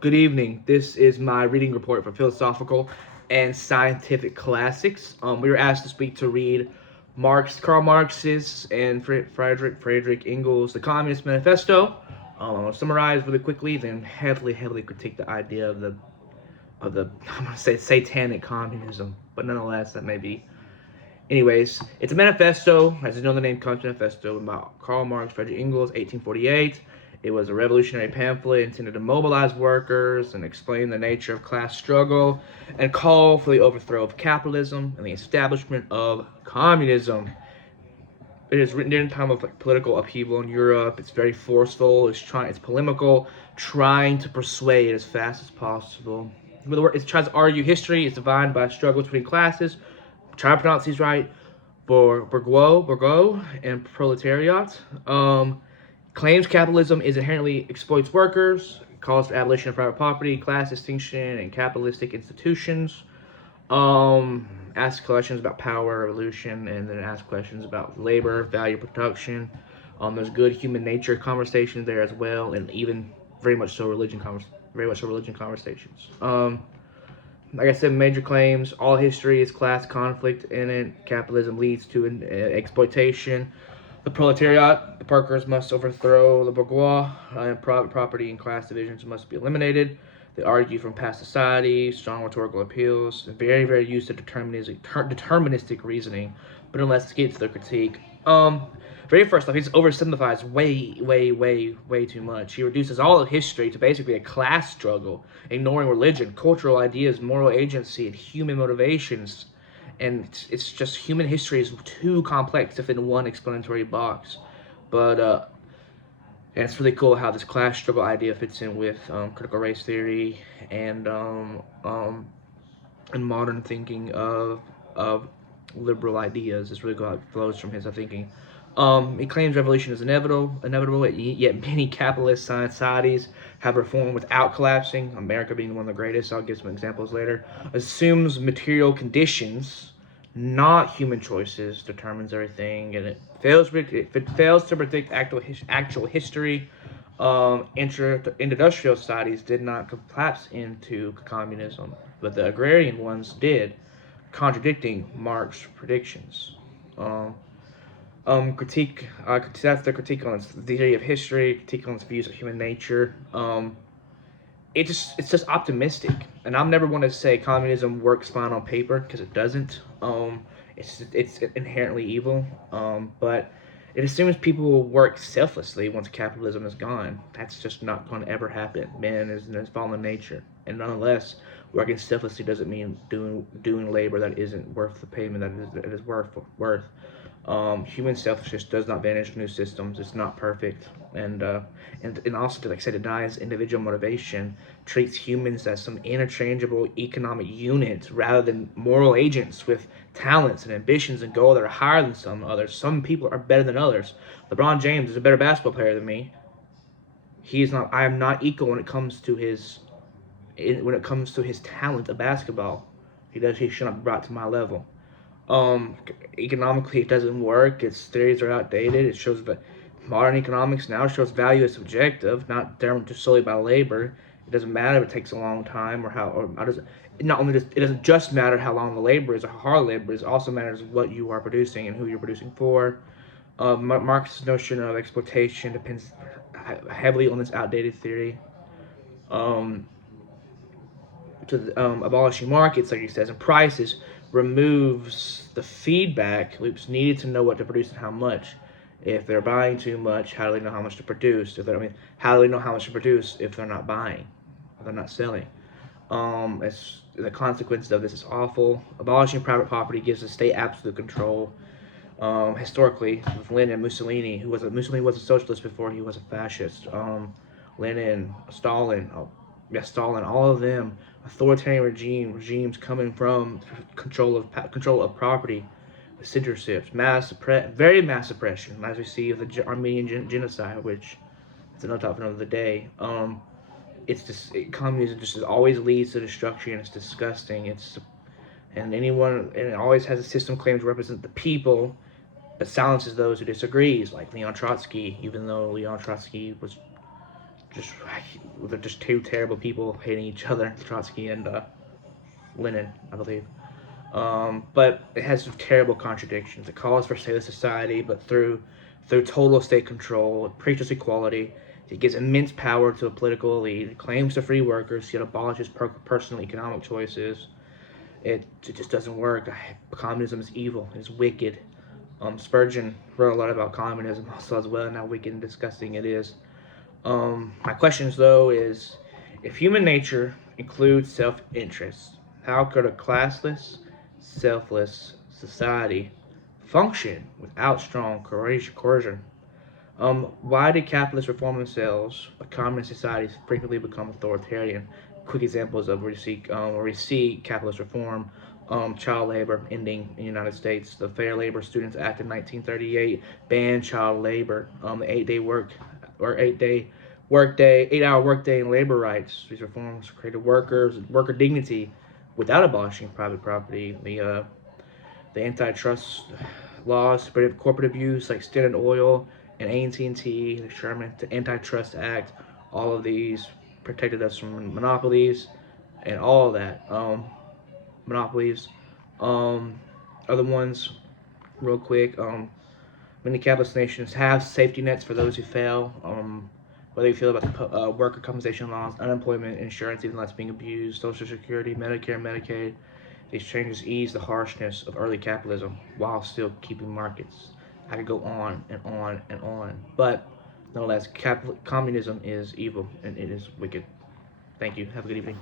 Good evening. This is my reading report for philosophical and scientific classics. We were asked this week to read Karl Marx's and Friedrich Engels' The Communist Manifesto. I'm going to summarize really quickly, then heavily critique the idea of the I'm going to say satanic communism, but nonetheless, that may be. Anyways, it's a manifesto, as you know the name comes manifesto, about Karl Marx, Friedrich Engels, 1848. It was a revolutionary pamphlet intended to mobilize workers and explain the nature of class struggle and call for the overthrow of capitalism and the establishment of communism. It is written during a time of political upheaval in Europe. It's very forceful. It's polemical, trying to persuade as fast as possible. It tries to argue history is defined by struggles between classes. Try to pronounce these right. Bourgeois, and proletariat. Claims capitalism is inherently exploits workers. Calls for abolition of private property, class distinction, and capitalistic institutions. Ask questions about power, revolution, and then ask questions about labor, value, production. There's good human nature conversations there as well, and even very much so religion conversations. Like I said, major claims. All history is class conflict in it. Capitalism leads to exploitation. The proletariat, the workers must overthrow the bourgeois, and private property and class divisions must be eliminated. They argue from past society, strong rhetorical appeals, very used to deterministic reasoning. But let's get to the critique. Very first off, he oversimplifies way too much. He reduces all of history to basically a class struggle, ignoring religion, cultural ideas, moral agency, and human motivations. And it's just human history is too complex to fit in one explanatory box. But and it's really cool how this class struggle idea fits in with critical race theory and and modern thinking of liberal ideas. It's really cool how it flows from his thinking. He claims revolution is inevitable, yet many capitalist societies have reformed without collapsing. America being one of the greatest. I'll give some examples later. Assumes material conditions, not human choices, determines everything, and if it fails to predict actual history. Industrial societies did not collapse into communism, but the agrarian ones did, contradicting Marx's predictions. Um, critique. That's the critique on its theory of history, critique on its views of human nature. It's just optimistic, and I'm never going to say communism works fine on paper because it doesn't. It's inherently evil. But it assumes people will work selflessly once capitalism is gone. That's just not going to ever happen. Man is in his fallen nature, and nonetheless, working selflessly doesn't mean doing labor that isn't worth the payment that is worth. Human selfishness does not vanish with new systems. It's not perfect, and also, like I said, it denies individual motivation, treats humans as some interchangeable economic units rather than moral agents with talents and ambitions and goals that are higher than some others. Some people are better than others. LeBron James is a better basketball player than me. He is not. I am not equal when it comes to his talent of basketball. He should not be brought to my level. Um, Economically, it doesn't work. Its theories are outdated. It shows that modern economics now shows value as subjective, not determined just solely by labor. It doesn't matter if it takes a long time or how, or how does it. Not only does it doesn't just matter how long the labor is or how hard labor is. It also matters what you are producing and who you're producing for. Marx's notion of exploitation depends heavily on this outdated theory. Um, Abolishing markets, like he says, and prices removes the feedback loops needed to know what to produce and how much. If they're buying too much, how do they know how much to produce? How do they know how much to produce if they're not buying, if they're not selling? It's, the consequences of this is awful. Abolishing private property gives the state absolute control. Historically, with Lenin and Mussolini, Mussolini was a socialist before he was a fascist. Lenin, Stalin, Stalin, all of them, authoritarian regimes coming from control of property, censorships, very mass suppression, as we see of the Armenian genocide, which is another topic of the day. Communism just always leads to destruction. It's disgusting. And it always has a system claimed to represent the people, but silences those who disagrees, like Leon Trotsky, even though Leon Trotsky was just they're just two terrible people hating each other, Trotsky and Lenin, I believe. But it has some terrible contradictions. It calls for stateless society, but through total state control. It preaches equality. It gives immense power to a political elite. It claims to free workers. Yet abolishes personal economic choices. It just doesn't work. Communism is evil. It's wicked. Spurgeon wrote a lot about communism also as well, and how wicked and disgusting it is. My questions though is, if human nature includes self-interest, how could a classless, selfless society function without strong coercion? Why did capitalists reform themselves, but communist societies frequently become authoritarian? Quick examples of where we see capitalist reform: child labor ending in the United States. The Fair Labor Students Act of 1938 banned child labor. The 8-day or 8-hour workday, and labor rights. These reforms created worker dignity without abolishing private property. The antitrust laws to prevent corporate abuse, like Standard Oil and AT&T, the Sherman Antitrust Act. All of these protected us from monopolies and all of that. Monopolies. Other ones, real quick. Many capitalist nations have safety nets for those who fail. Whether you feel about the worker compensation laws, unemployment insurance, even that's being abused, Social Security, Medicare, Medicaid, these changes ease the harshness of early capitalism while still keeping markets. I could go on and on and on, but nonetheless, communism is evil and it is wicked. Thank you. Have a good evening.